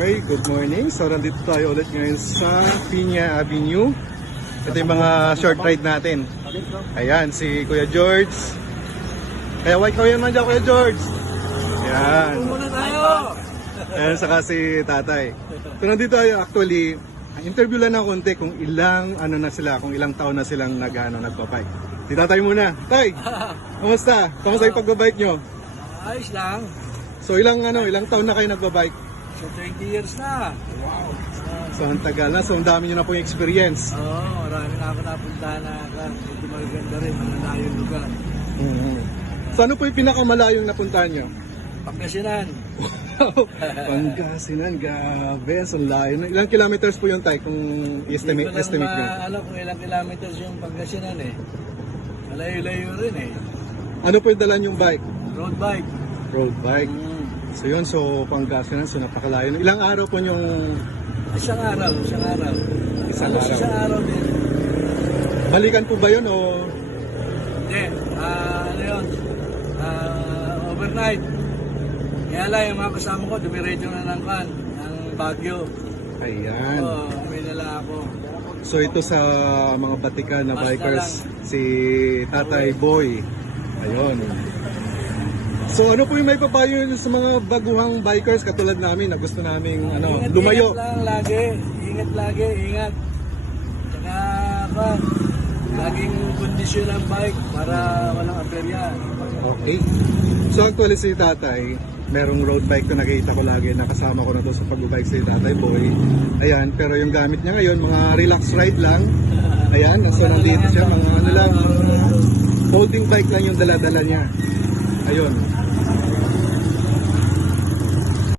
Okay, good morning. So nandito tayo ulit ngayon sa Piña Avenue. Ito yung mga short ride natin. Ayan, si Kuya George. Kaya white ko yan man dyan, Kuya George. Ayan. Muna tayo! Ayan, saka si Tatay. So nandito tayo actually, interview lang ng konti kung ilang kung ilang taon na silang nagpa-bike. Si Tatay muna. Tay, kamusta? Kamusta yung pagbabike nyo? Ayos lang. So ilang taon na kayo nagbabike? So 20 years na. Wow. So ang tagal na, so ang dami nyo na pong experience. Oo, marami na ako napuntahan na medyo maganda rin, malalayong lugar. So ano po yung pinakamalayong napuntahan nyo? Pangasinan. Pangasinan, grabe, so layo na. Ilang kilometers po yung Tay kung estimate nyo? Alam kung ilang kilometers yung Pangasinan eh. Malayo-layo rin eh. Ano po yung dala yung bike? Road bike. Road bike. So yun, so Pangasinan, so napakalayo. Ilang araw po yung... Isang araw. Isang Halos araw. Isang araw din. Balikan po ba yun o... Hindi. Ano yun? Overnight. Kaya lang yung mga kasama ko, dumiretso na ng Baguio. Ayan. Oo, may dala ako. So ito sa mga batikan na Basta bikers, si Tatay Boy. Ayun. So ano po yung may papayo sa mga baguhang bikers katulad namin na gusto naming lumayo? Ingat lang lagi. Ingat. Tsaka laging kondisyon ang bike para walang aberya. Okay. So actually si Tatay, merong road bike na nakita ko lagi, nakasama ko na to sa pag-bike si Tatay Boy. Ayan, pero yung gamit niya ngayon, mga relax ride lang. Ayan, so nandito siya, mga holding bike lang yung dala-dala niya. Ayun.